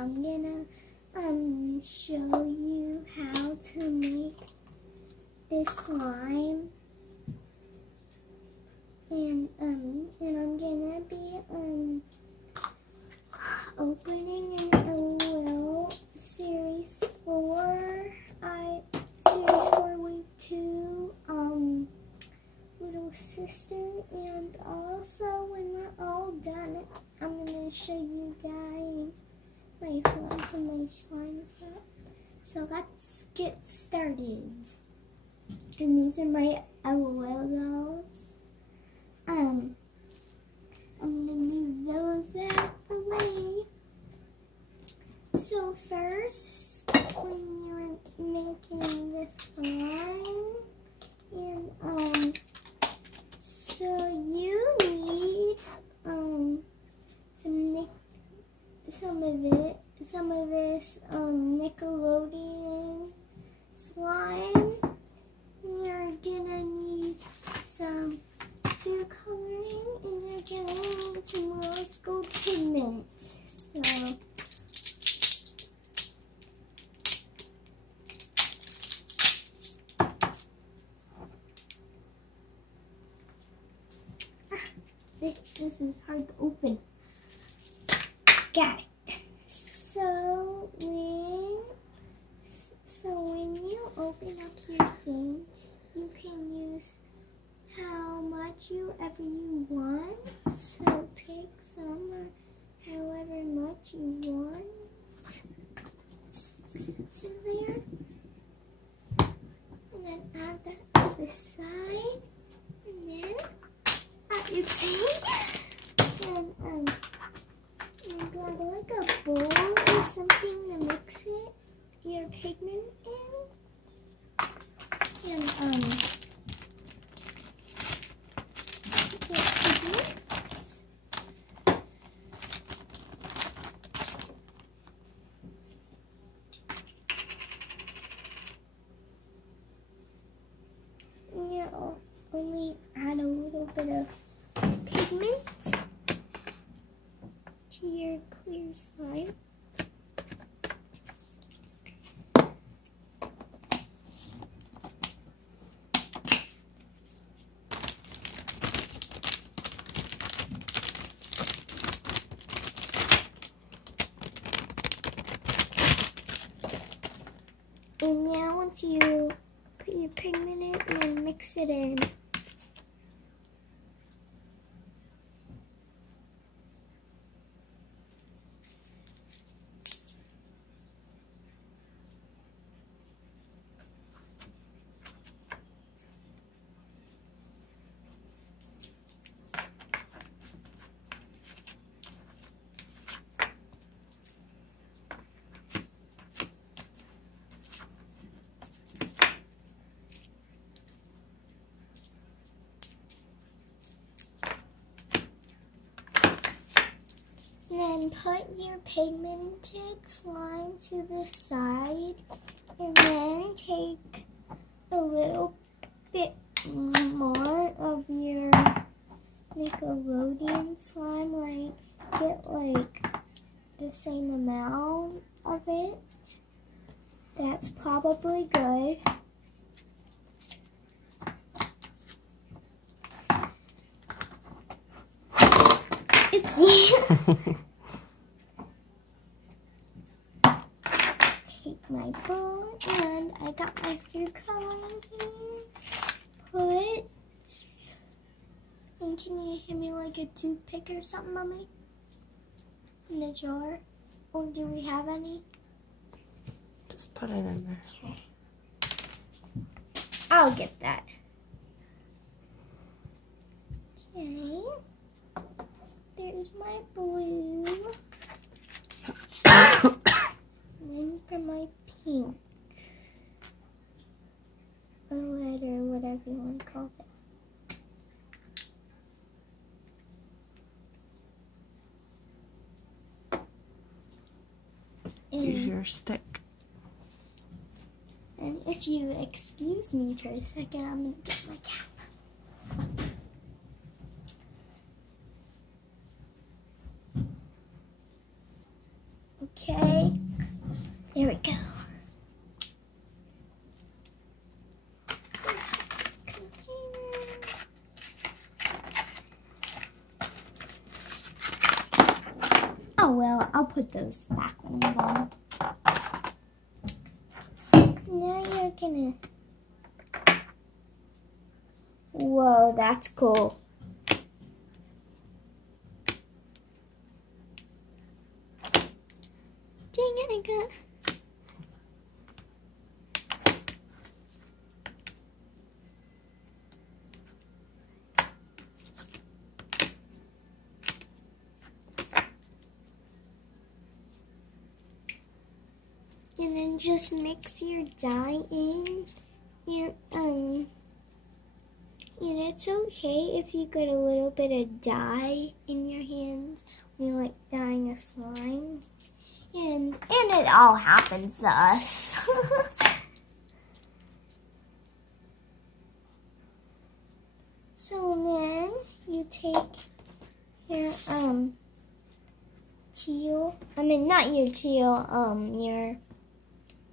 I'm gonna show you how to make this slime, and I'm gonna be opening in a little series 4 week 2 little sister, and also when we're all done, I'm gonna show you guys my slime set. So let's get started. And these are my logos. I'm gonna move those out of the way. So first, when you're making the slime, and so you need some of this Nickelodeon slime. You're gonna need some food coloring, and you're gonna need some rose gold pigment. So this is hard to open. Got it. So when you open up your thing, you can use how much ever you want. So take some or however much you want in there, and then add that to the side, and then add your thing, and grab like a bowl or something to mix your pigment in, and you'll only add a little bit of pigment to your clear slime. And now once you put your pigment in, and then mix it in. Then put your pigmented slime to the side, and then take a little bit more of your Nickelodeon slime, get the same amount of it. That's probably good. Oopsie. Take my bowl, and I got my food coloring here. And can you hand me like a toothpick or something, Mommy? In the jar? Or do we have any? Just put it in there. Okay. I'll get that. Okay. There's my blue. And then for my pink. Or red, or whatever you want to call it. Use your stick. And if you excuse me for a second, I'm going to get my cap. Okay. There we go. Oh well, I'll put those back when I'm done. Now you're gonna... Whoa, that's cool. Dang it, I got... And then just mix your dye in. And it's okay if you get a little bit of dye in your hands when you're like dyeing a slime. And it all happens to us. So then you take your teal, not your teal, your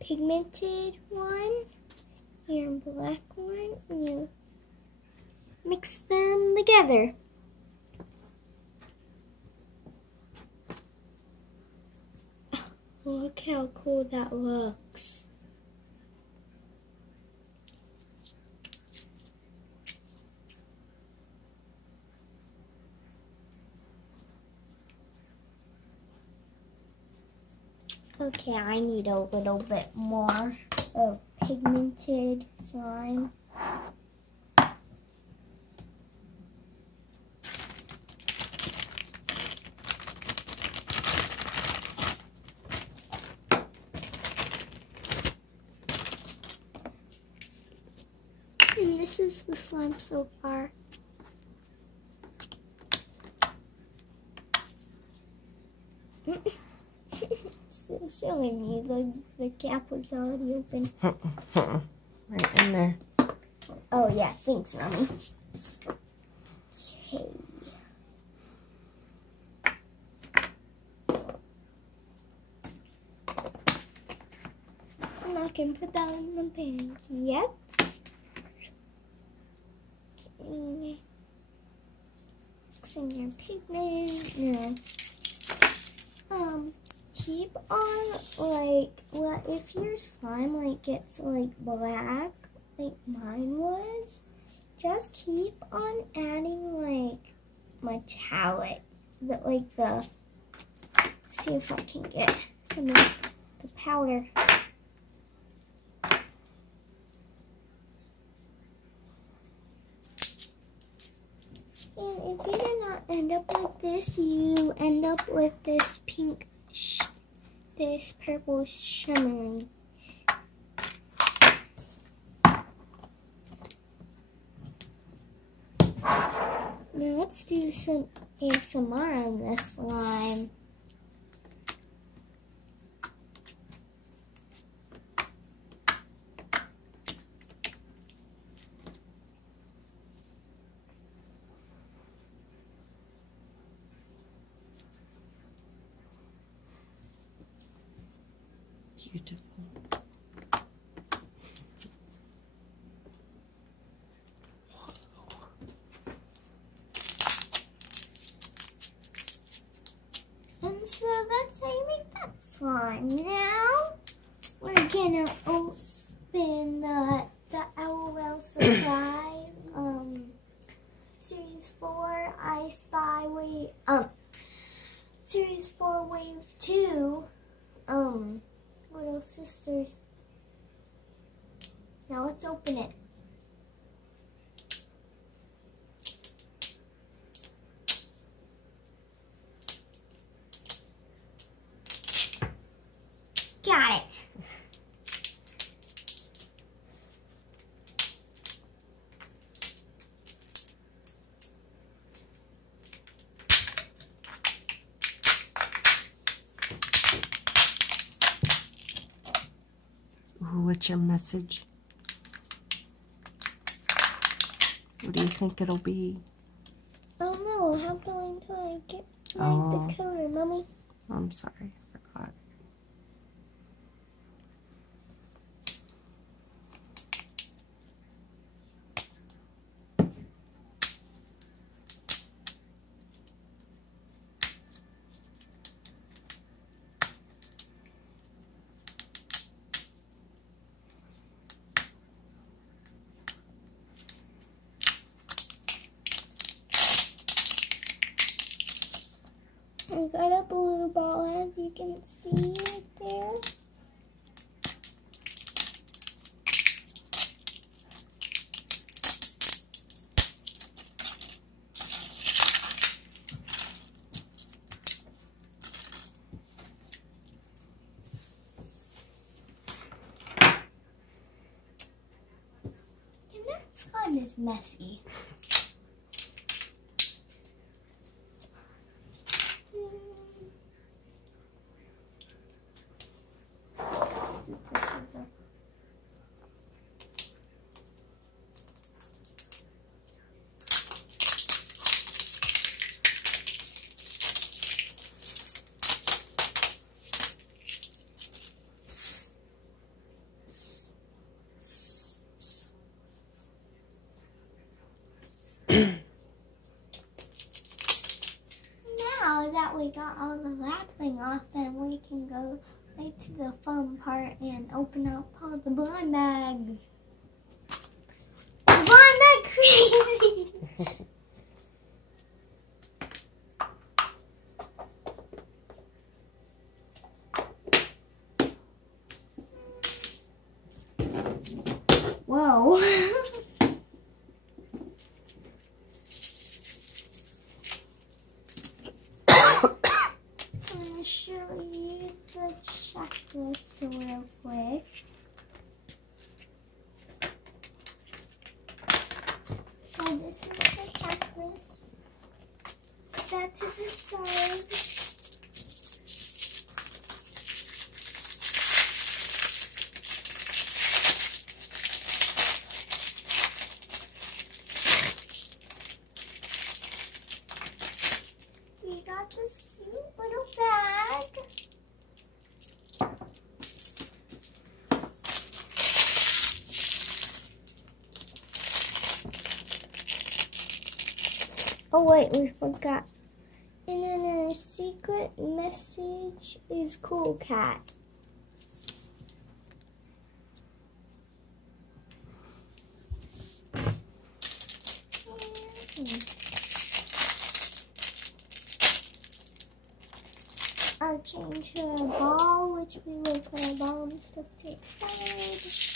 pigmented one, your black one, and you mix them together. Look how cool that looks. Okay, I need a little bit more of pigmented slime. And this is the slime so far. Silly me, the cap was already open. Right in there. Oh yeah, thanks, Mommy. Okay. I'm not gonna put that in the pan yet. Okay. Mixing your pigment. No. Keep on if your slime gets black like mine was, just keep on adding metallic, see if I can get some of the powder. And if you do not end up like this, you end up with this pink, this purple shimmery. Now let's do some ASMR on this slime. Beautiful. And so that's how you make that slime. Now we're gonna open the LOL Supply Series 4 I Spy Series 4 Wave 2 Little Sisters. Now let's open it. Got it. Ooh, what's your message? What do you think it'll be? I don't know. How long do I get Oh. the coder, Mommy? I'm sorry, I forgot. blue ball, as you can see right there. And that's kind of messy. Now that we got all the wrapping off, then we can go right to the fun part and open up all the blind bags. Blind bag crazy! Whoa. I'm going to show you the checklist real quick. So this is the checklist. Put that to the side. We got this cute little bag. Oh wait, we forgot. And then our secret message is Cool Cat. I'll change her a ball, which we will put our ball and stuff to the side.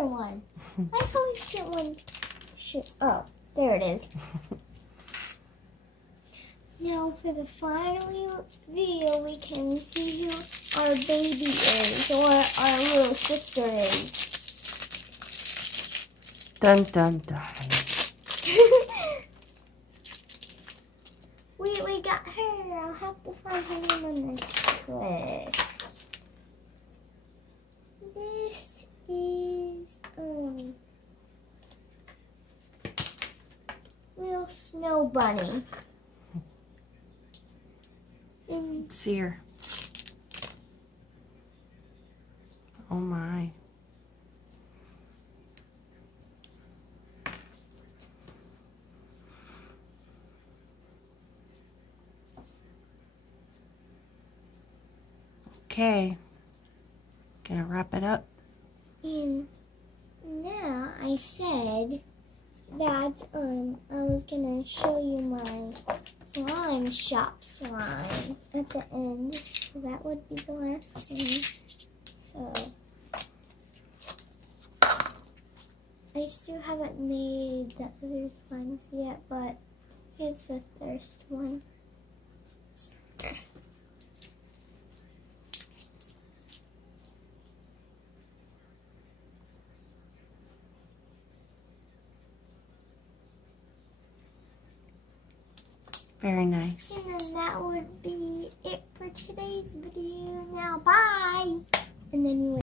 One. I always get one. Oh, there it is. Now for the final video, we can see who our baby is, or our little sister is. Dun dun dun. We got her. I'll have to find her name on this list. This is little snow bunny. And Let's see her. Oh my. Okay. Gonna wrap it up. And now I said that I was gonna show you my slime shop slime at the end. So that would be the last thing. So I still haven't made the other slimes yet, but here's the thirst one. Very nice. And then that would be it for today's video. Now, bye! And then you